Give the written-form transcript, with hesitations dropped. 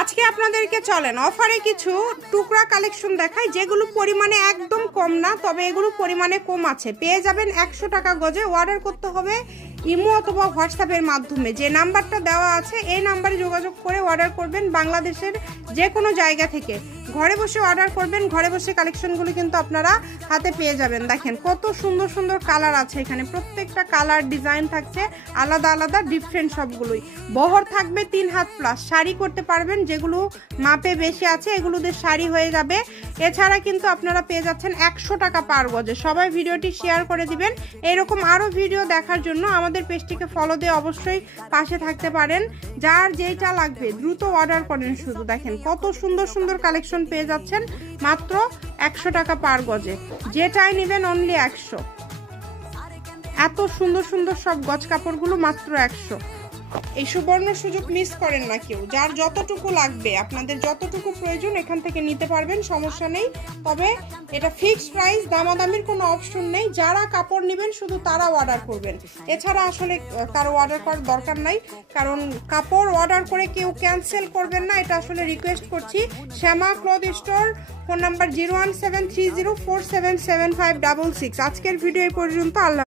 আজকে আপনাদেরকে চলেন অফারে কিছু টুকরা কালেকশন দেখাই, যেগুলো পরিমাণে একদম কম না, তবে এগুলো পরিমাণে কম আছে। পেয়ে যাবেন 100 টাকা গজে। অর্ডার করতে হবে ইমো অথবা হোয়াটসঅ্যাপের মাধ্যমে। যে নাম্বারটা দেওয়া আছে এই নাম্বারে যোগাযোগ করে অর্ডার করবেন। বাংলাদেশের যে কোনো জায়গা থেকে ঘরে বসে অর্ডার করবেন। ঘরে বসে কালেকশনগুলো কিন্তু আপনারা হাতে পেয়ে যাবেন। দেখেন কত সুন্দর সুন্দর কালার আছে এখানে, প্রত্যেকটা কালার ডিজাইন থাকছে আলাদা আলাদা, ডিফারেন্ট সবগুলোই। বহর থাকবে 3 হাত প্লাস। শাড়ি করতে পারবেন, যেগুলো মাপে বেশি আছে এগুলোদের শাড়ি হয়ে যাবে। এছাড়া কিন্তু আপনারা পেয়ে যাচ্ছেন 100 টাকা পার গজে। সবাই ভিডিওটি শেয়ার করে দিবেন। এরকম আরও ভিডিও দেখার জন্য আমাদের পেজটিকে ফলো দিয়ে অবশ্যই পাশে থাকতে পারেন। যার যেটা লাগবে দ্রুত অর্ডার করেন। শুধু দেখেন কত সুন্দর সুন্দর কালেকশন পেয়ে যাচ্ছেন মাত্র 100 টাকা পার গজে। যেটাই নেবেন অনলি 100। এত সুন্দর সুন্দর সব গজ কাপড়গুলো মাত্র 100। এই সুবর্ণ সুযোগ মিস করেন না কেউ। যার যতটুকু লাগবে, আপনাদের যতটুকু প্রয়োজন এখান থেকে নিতে পারবেন, সমস্যা নেই। তবে এটা ফিক্সড প্রাইস, দামাদামির কোনো অপশন নেই। যারা কাপড় নেবেন শুধু তারা অর্ডার করবেন। এছাড়া আসলে কারো অর্ডার করার দরকার নাই, কারণ কাপড় অর্ডার করে কেউ ক্যান্সেল করবেন না, এটা আসলে রিকোয়েস্ট করছি। শ্যামা ক্লথ স্টোর, ফোন নাম্বার 01730477566। আজকের ভিডিও এই পর্যন্ত। আল্লাহ।